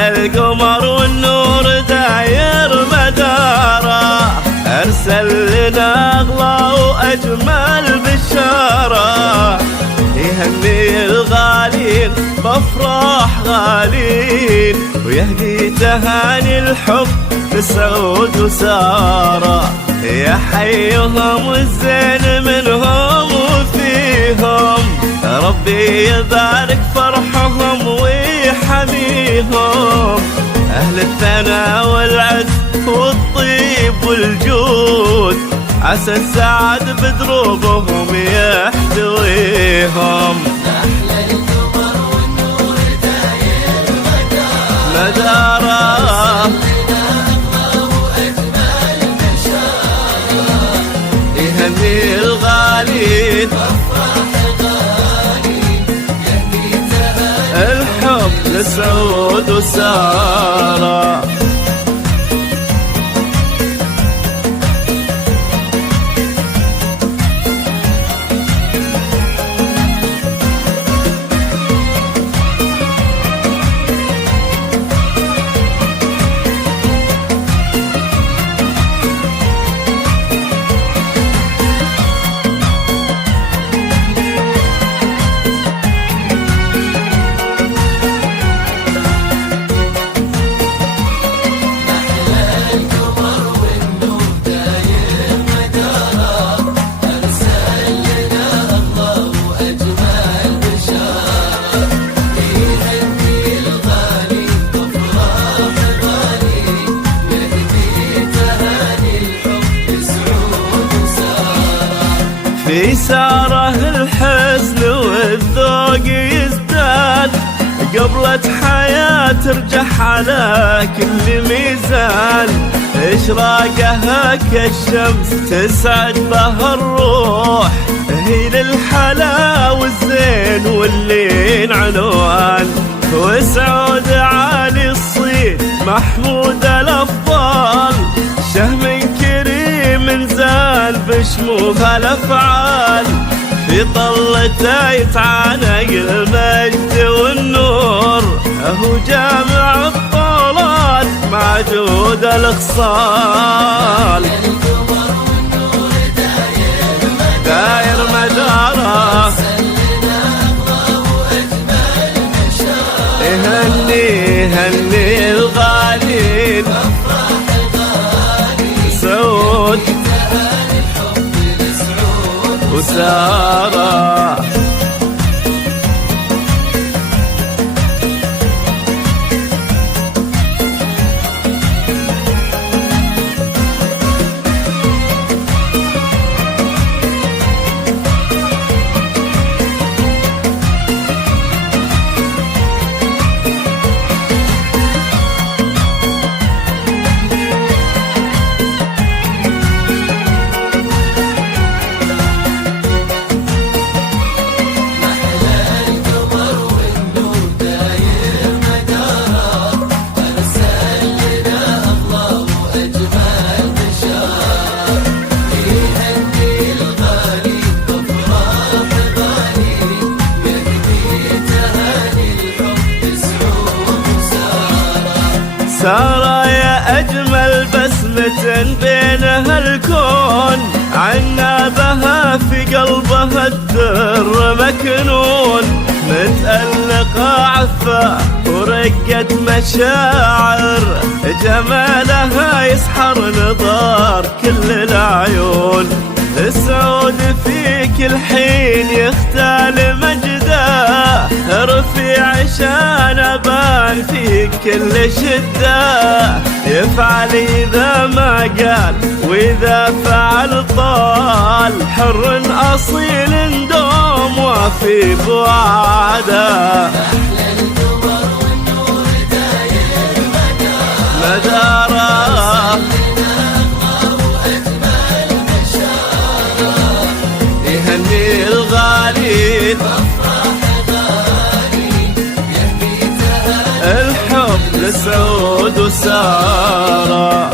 على القمر والنور داير مداره، أرسل لنا أغلى وأجمل بشارة، يهني الغالين بأفراح غالين، ويهدي تهاني الحب لسعود وسارة، يحييهم والزين منهم وفيهم، ربي يبارك فرحهم ويحميهم، أهل الثناء والعز والطيب والجود، عسى السعد بدروبهم يحتويهم. أحلى القمر والنور داير مداره، يهني الغالين الحب لسعود وسارة. في ساره الحزن والذوق يزداد، قبلة حياة ترجح على كل ميزان، إشراقها كالشمس تسعد بها الروح، هي للحلا والزين واللين عنوان، وسعود عالي الصيت محمود الأفضال، شهم كريم زال بشموخ الأفعال، في طلته يتعانق المجد والنور، هو جامع الطولات مع جود الخصال، داير مداره، يهني الغالين سعود وسارة. سارة يا أجمل بسمة بينها الكون، عنا بها في قلبها الدر مكنون، متألقة عفة ورقة مشاعر، جمالها يسحر نظار كل العيون، السعود في كل حين يختال مجده، رفيع عشان أبان في كل شدة، يفعل إذا ما قال وإذا فعل طال، حر أصيل دوم وفي بوعده، مداره، يهني الغالين الحب لسعود وسارة.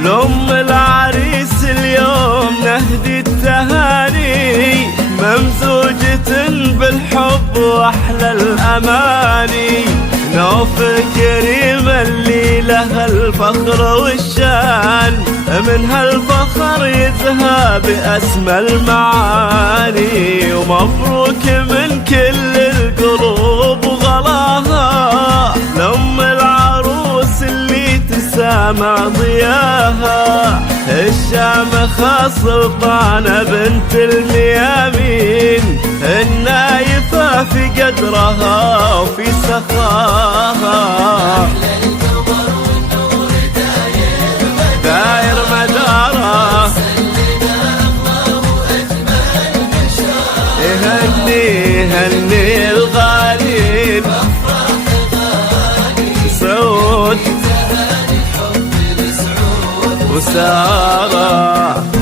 ولأم العريس اليوم نهدي التهاني، ممزوجة بالحب وأحلى الأماني. نوف الكريم اللي له الفخر والشان، من هالفخر يزهى بأسمى المعاني. ومبروك من كل القلوب وغلاها لأم العروس اللي تسامع ضياها، الشامخة سلطانة بنت الميامين، النايفة في قدرها وفي سخاها. داير مدارها يهني الغالين سعود وسارة.